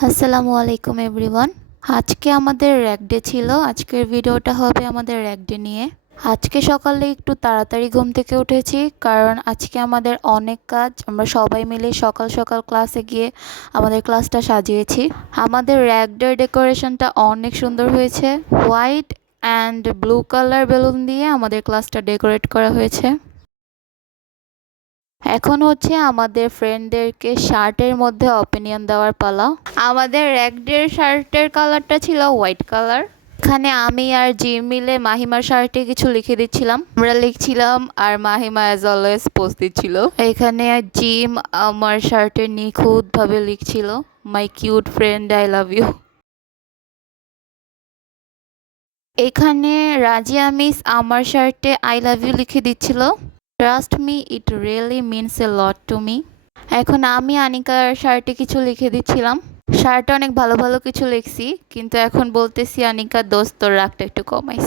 আসসালামু আলাইকুম এভরিওয়ান। আজকে আমাদের র্যাক ডে ছিল। আজকের ভিডিওটা হবে আমাদের র্যাক ডে নিয়ে। আজকে সকালে একটু তাড়াতাড়ি ঘুম থেকে উঠেছি, কারণ আজকে আমাদের অনেক কাজ। আমরা সবাই মিলে সকাল সকাল ক্লাসে গিয়ে আমাদের ক্লাসটা সাজিয়েছি। আমাদের র্যাক ডে ডেকোরেশনটা অনেক সুন্দর হয়েছে। White and blue colour balloon দিয়ে আমাদের ক্লাসটা ডেকোরেট করা হয়েছে। এখন হচ্ছে আমাদের ফ্রেন্ডদেরকে শার্টের মধ্যে অপিনিয়ন দেওয়ার পালা। আমাদের র্যাকডের শার্টের কালারটা ছিল হোয়াইট কালার। এখানে আমি আর জিম মিলে মাহিমার শার্টে কিছু লিখে দিচ্ছিলাম। আমরা লিখছিলাম আর মাহিমা অ্যাজ অলওয়েজ পোস্ট দিচ্ছিল। এখানে জিম আমার শার্টে নিখুঁতভাবে লিখছিল, my cute friend I love you. এখানে রাজিয়া মিস আমার শার্টে আই লাভ ইউ লিখে দিচ্ছিল। Trust me, it really means a lot to me. এখন আমি আনিকার শার্টে কিছু লিখে দিচ্ছিলাম। শার্টে অনেক ভালো ভালো কিছু লিখছি, কিন্তু এখন বলতেছি আনিকা দোস্ত তোর রাগটা একটু কমাইস।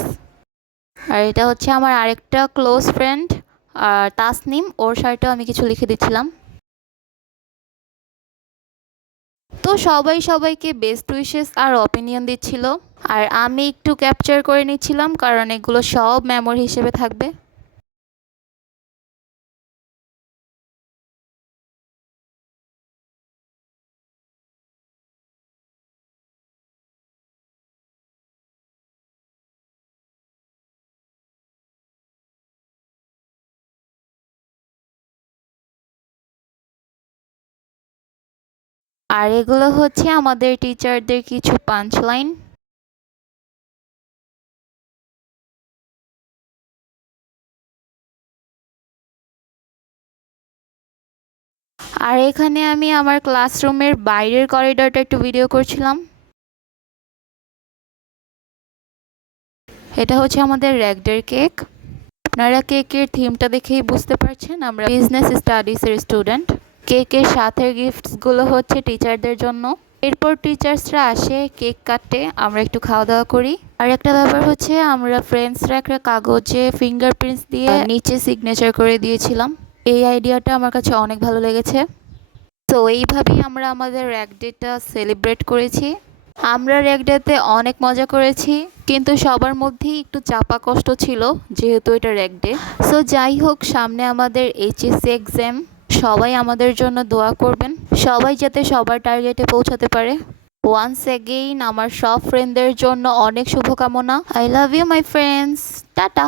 আর এটা হচ্ছে আমার আরেকটা ক্লোজ ফ্রেন্ড আর তাসনিম, ওর শার্টেও আমি কিছু লিখে দিচ্ছিলাম। তো সবাই সবাইকে বেস্ট উইশেস আর অপিনিয়ন দিচ্ছিল, আর আমি একটু ক্যাপচার করে নিচ্ছিলাম, কারণ এগুলো সব মেমোরি হিসেবে থাকবে। আর এগুলো হচ্ছে আমাদের টিচারদের কিছু পাঞ্চ লাইন। আর এখানে আমি আমার ক্লাসরুমের বাইরের করিডোরটা একটু ভিডিও করছিলাম। এটা হচ্ছে আমাদের র্যাকডের কেক। আপনারা কেকের থিমটা দেখেই বুঝতে পারছেন আমরা বিজনেস স্টাডিজের স্টুডেন্ট। কেকের সাথে গিফটসগুলো হচ্ছে টিচারদের জন্য। এরপর টিচার্সরা আসে, কেক কাটে, আমরা একটু খাওয়া দাওয়া করি। আর একটা ব্যাপার হচ্ছে আমরা ফ্রেন্ডসরা একটা কাগজে ফিঙ্গারপ্রিন্টস দিয়ে নিচে সিগনেচার করে দিয়েছিলাম। এই আইডিয়াটা আমার কাছে অনেক ভালো লেগেছে। তো এইভাবেই আমরা আমাদের র্যাক ডেটা সেলিব্রেট করেছি। আমরা র্যাক ডেতে অনেক মজা করেছি, কিন্তু সবার মধ্যেই একটু চাপা কষ্ট ছিল, যেহেতু এটা র্যাক ডে। সো যাই হোক, সামনে আমাদের এইচএসসি এক্সাম। সবাই আমাদের জন্য দোয়া করবেন, সবাই যাতে সবার টার্গেটে পৌঁছাতে পারে। ওয়ান্স এগেইন আমার সব ফ্রেন্ডদের জন্য অনেক শুভকামনা। I love you my friends. Tata.